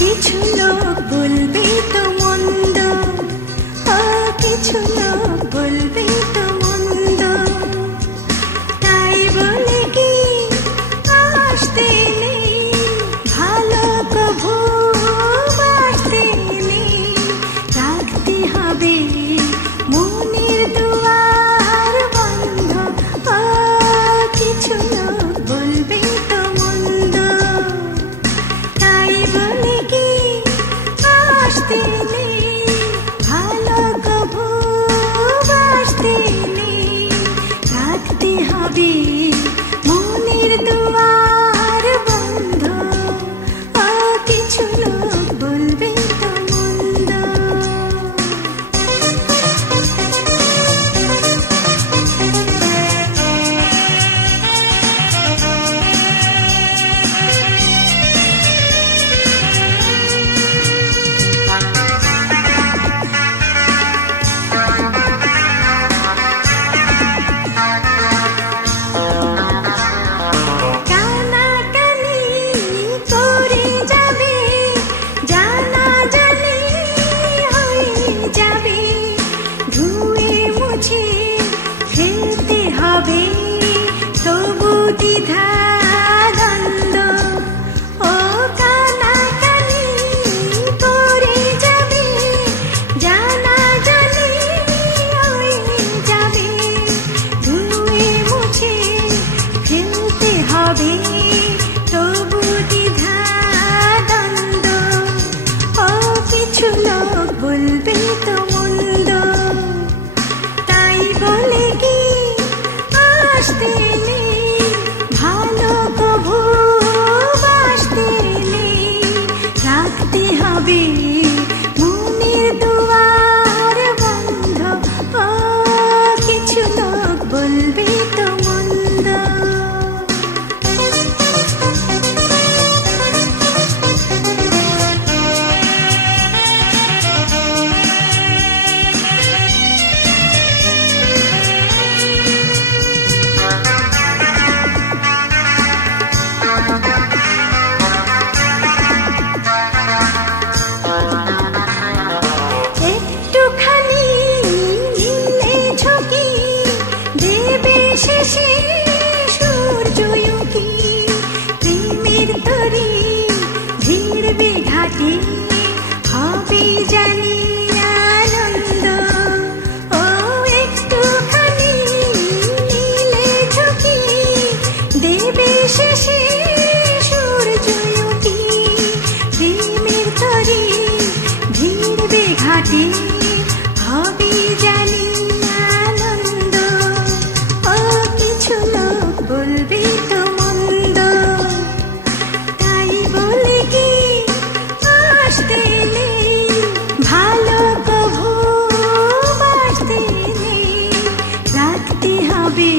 কিছু লোক বলবে তো মন্দ, কিছু লোক বলবে তো মন্দ, তাই বলে কি আসতে নেই ভালো কভু বাসতে নেই। রাখতে হবে মনের দুয়ার বন্ধ, কিছু লোক বলবে তো মন্দ, তাই বলে কি আসতে নেই ভালো কভু বাসতে নেই। রাখতে হবে মনের দুয়ার বন্ধ, কিছু লোক বলবে তো মন্দ। তবু দ্বিধা দ্বন্দ্ব, ও কানাকানি করে যাবে, জানা জানি হয়ে যাবে। ধুয়ে মুছে ফেলতে হবে তবু দ্বিধা দ্বন্দ্ব, ও কিছু লোক বলবে তো মন্দ, তাই বলে কি আসতে নেই ভালো কভু বাসতে নেই। রাখতে হবে মনের দুয়ার বন্ধ, কিছু লোক বলবে তো মন্দ। একটুখানি নিলে ঝুঁকি দেবে শেষে সূর্যয়ুকি, প্রেমের তরি ভিড়বে ঘাটে হবে জানি আনন্দ। ও একটুখানি নিলে ঝুঁকি দেবে শেষে সূর্যয়ুকি, প্রেমের তরি ভিড়বে ঘাটে হবে জানি আনন্দ, ও কিছু লোক বলবে তো মন্দ, তাই বলে কি আসতে নেই ভালো কভু বাসতে নেই। রাখতে হবে